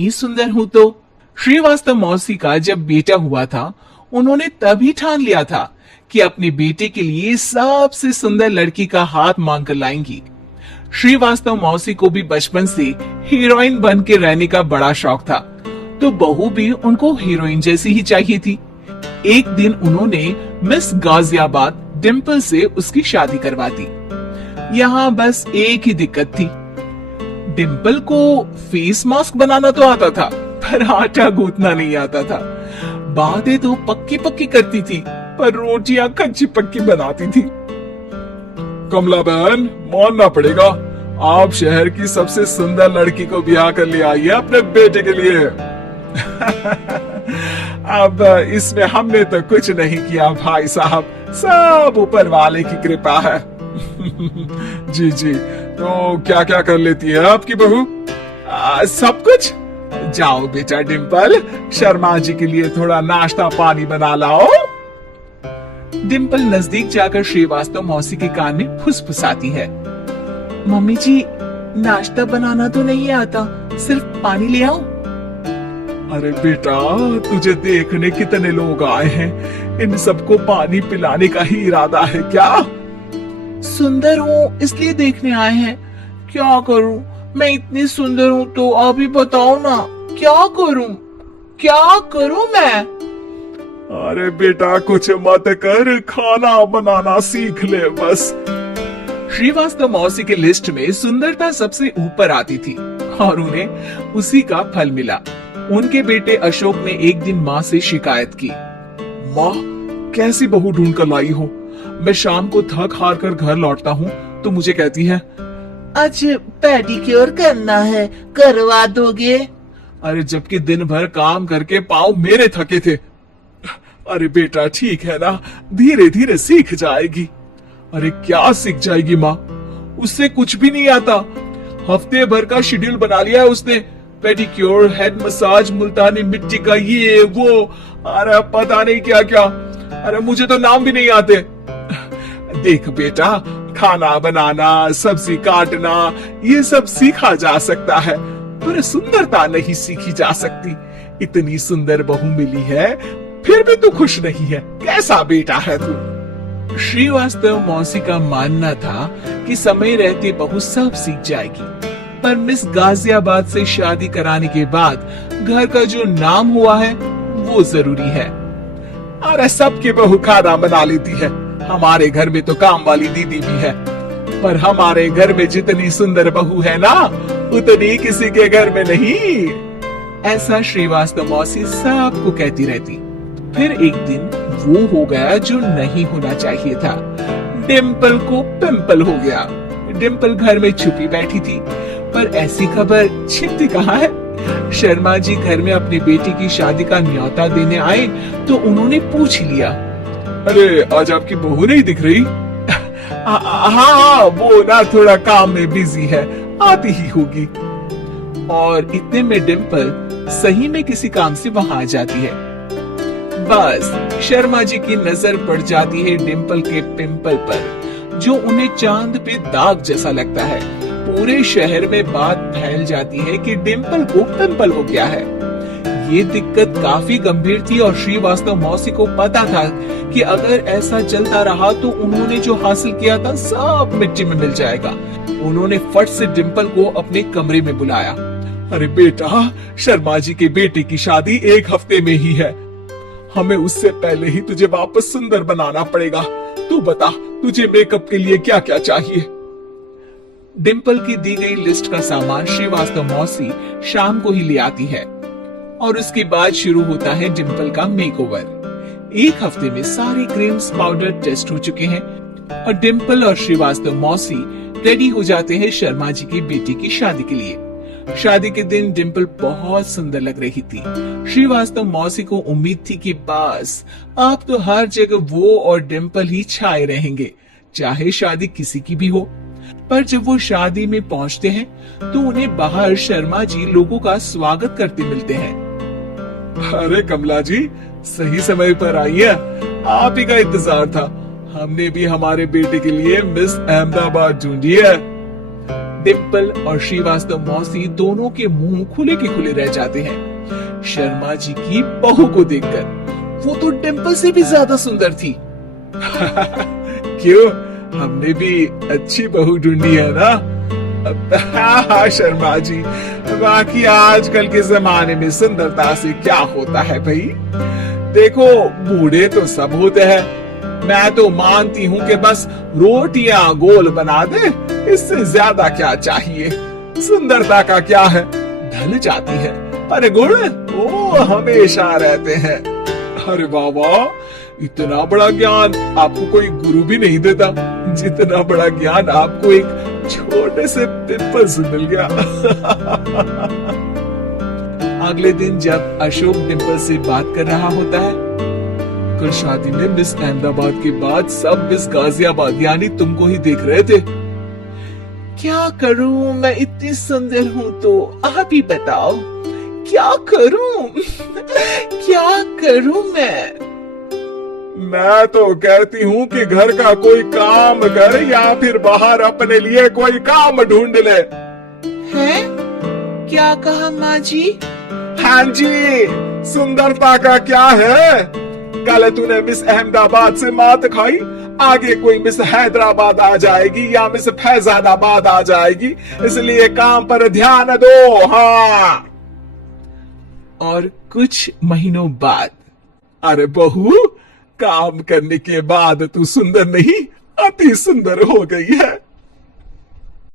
इतनी सुंदर हूँ तो। श्रीवास्तव मौसी का जब बेटा हुआ था, उन्होंने तभी ठान लिया था कि अपने बेटे के लिए सबसे सुंदर लड़की का हाथ मांग कर लाएंगी। श्रीवास्तव मौसी को भी बचपन से हीरोइन बन के रहने का बड़ा शौक था, तो बहू भी उनको हीरोइन जैसी ही चाहिए थी। एक दिन उन्होंने मिस गाजियाबाद डिम्पल से उसकी शादी करवा दी। यहाँ बस एक ही दिक्कत थी, डिम्पल को फेस मास्क बनाना तो आता था, पर आटा गूंथना नहीं आता था। बातें तो पक्की पक्की करती थी, पर रोटियां कच्ची पक्की बनाती थी। कमला बहन, मानना पड़ेगा, आप शहर की सबसे सुंदर लड़की को ब्याह कर ले आई है अपने बेटे के लिए। अब इसमें हमने तो कुछ नहीं किया भाई साहब, सब ऊपर वाले की कृपा है। जी जी, तो क्या क्या कर लेती है आपकी बहू? सब कुछ। जाओ बेटा डिम्पल, शर्मा जी के लिए थोड़ा नाश्ता पानी बना लाओ। डिम्पल नजदीक जाकर श्रीवास्तव मौसी के कान में फुसफुसाती है। मम्मी जी, नाश्ता बनाना तो नहीं आता, सिर्फ पानी ले आओ। अरे बेटा, तुझे देखने कितने लोग आए हैं, इन सबको पानी पिलाने का ही इरादा है क्या? सुंदर हूँ इसलिए देखने आए हैं। क्या करूँ, मैं इतनी सुंदर हूँ तो आप ही बताओ ना, क्या करूँ मैं? अरे बेटा, कुछ मत कर, खाना बनाना सीख ले बस। श्रीवास्तव मौसी के लिस्ट में सुंदरता सबसे ऊपर आती थी और उन्हें उसी का फल मिला। उनके बेटे अशोक ने एक दिन माँ से शिकायत की। माँ, कैसी बहू ढूंढ कर लाई हो? मैं शाम को थक हार कर घर लौटता हूँ तो मुझे कहती है, आज पेडिक्योर करना है, करवा दोगे? अरे जबकि दिन भर काम करके पाँव मेरे थके थे। अरे बेटा ठीक है ना, धीरे धीरे सीख जाएगी। अरे क्या सीख जाएगी माँ, उससे कुछ भी नहीं आता। हफ्ते भर का शेड्यूल बना लिया है उसने, पेडिक्योर, हेड मसाज, मुल्तानी मिट्टी का ये वो, अरे पता नहीं क्या क्या। अरे मुझे तो नाम भी नहीं आते। देख बेटा, खाना बनाना, सब्जी काटना, ये सब सीखा जा सकता है, पर सुंदरता नहीं सीखी जा सकती। इतनी सुंदर बहू मिली है, फिर भी तू खुश नहीं है, कैसा बेटा है तू? श्रीवास्तव मौसी का मानना था कि समय रहते बहू सब सीख जाएगी, पर मिस गाजियाबाद से शादी कराने के बाद घर का जो नाम हुआ है वो जरूरी है। अरे सबकी बहू खाना बना लेती है, हमारे घर में तो काम वाली दीदी भी है, पर हमारे घर में जितनी सुंदर बहू है ना, उतनी किसी के घर में नहीं। ऐसा श्रीवास्तव मौसी सबको कहती रहती। फिर एक दिन वो हो गया जो नहीं होना चाहिए था, डिम्पल को पिंपल हो गया। डिम्पल घर में छुपी बैठी थी, पर ऐसी खबर छिपती कहाँ है। शर्मा जी घर में अपनी बेटी की शादी का न्योता देने आए तो उन्होंने पूछ लिया, अरे आज आपकी बहू नहीं दिख रही? हाँ, वो ना थोड़ा काम में बिजी है, आती ही होगी। और इतने में डिम्पल सही में किसी काम से वहां आ जाती है। बस शर्मा जी की नजर पड़ जाती है डिम्पल के पिंपल पर, जो उन्हें चांद पे दाग जैसा लगता है। पूरे शहर में बात फैल जाती है कि डिम्पल को पिंपल हो गया है। ये दिक्कत काफी गंभीर थी और श्रीवास्तव मौसी को पता था कि अगर ऐसा चलता रहा तो उन्होंने जो हासिल किया था सब मिट्टी में मिल जाएगा। उन्होंने फट से डिम्पल को अपने कमरे में बुलाया। अरे बेटा, शर्मा जी के बेटे की शादी एक हफ्ते में ही है, हमें उससे पहले ही तुझे वापस सुंदर बनाना पड़ेगा। तू बता, तुझे मेकअप के लिए क्या क्या चाहिए? डिम्पल की दी गई लिस्ट का सामान श्रीवास्तव मौसी शाम को ही ले आती है और उसके बाद शुरू होता है डिम्पल का मेकओवर। एक हफ्ते में सारे क्रीम्स पाउडर टेस्ट हो चुके हैं और डिम्पल और श्रीवास्तव मौसी रेडी हो जाते हैं शर्मा जी की बेटी की शादी के लिए। शादी के दिन डिम्पल बहुत सुंदर लग रही थी। श्रीवास्तव मौसी को उम्मीद थी कि बस अब तो हर जगह वो और डिम्पल ही छाए रहेंगे, चाहे शादी किसी की भी हो। पर जब वो शादी में पहुंचते हैं तो उन्हें बाहर शर्मा जी लोगों का स्वागत करते मिलते हैं। अरे कमला जी, सही समय पर आई है, आप ही का इंतजार था। हमने भी हमारे बेटे के लिए मिस अहमदाबाद ढूंढी है। डिम्पल और श्रीवास्तव मौसी दोनों के मुंह खुले के खुले रह जाते हैं शर्मा जी की बहू को देखकर। वो तो डिम्पल से भी ज्यादा सुंदर थी। क्यों, हमने भी अच्छी बहू ढूंढी है ना? हाँ शर्मा जी, बाकी आजकल के जमाने में सुंदरता से क्या होता है भाई? देखो, बूढ़े तो सब होते हैं, मैं तो मानती हूँ कि बस रोटियां गोल बना दे, इससे ज्यादा क्या चाहिए? सुंदरता का क्या है, ढल जाती है, पर गुण वो हमेशा रहते हैं। अरे बाबा, इतना बड़ा ज्ञान आपको कोई गुरु भी नहीं देता जितना बड़ा ज्ञान आपको एक छोटे से पिंपल से मिल गया। अगले दिन जब अशोक डिम्पल से बात कर रहा होता है, कल शादी में मिस अहमदाबाद के बाद सब मिस गाजियाबाद यानी तुमको ही देख रहे थे। क्या करूं, मैं इतनी सुंदर हूं तो आप ही बताओ क्या करूं? क्या करूं मैं तो कहती हूँ कि घर का कोई काम कर या फिर बाहर अपने लिए कोई काम ढूंढ ले। हैं? क्या कहा माँ जी? हाँ जी, सुंदरता का क्या है? कल तूने मिस अहमदाबाद से मात खाई, आगे कोई मिस हैदराबाद आ जाएगी या मिस फैजाबाद आ जाएगी, इसलिए काम पर ध्यान दो। हाँ। और कुछ महीनों बाद, अरे बहू, काम करने के बाद तू सुंदर नहीं, अति सुंदर हो गई है।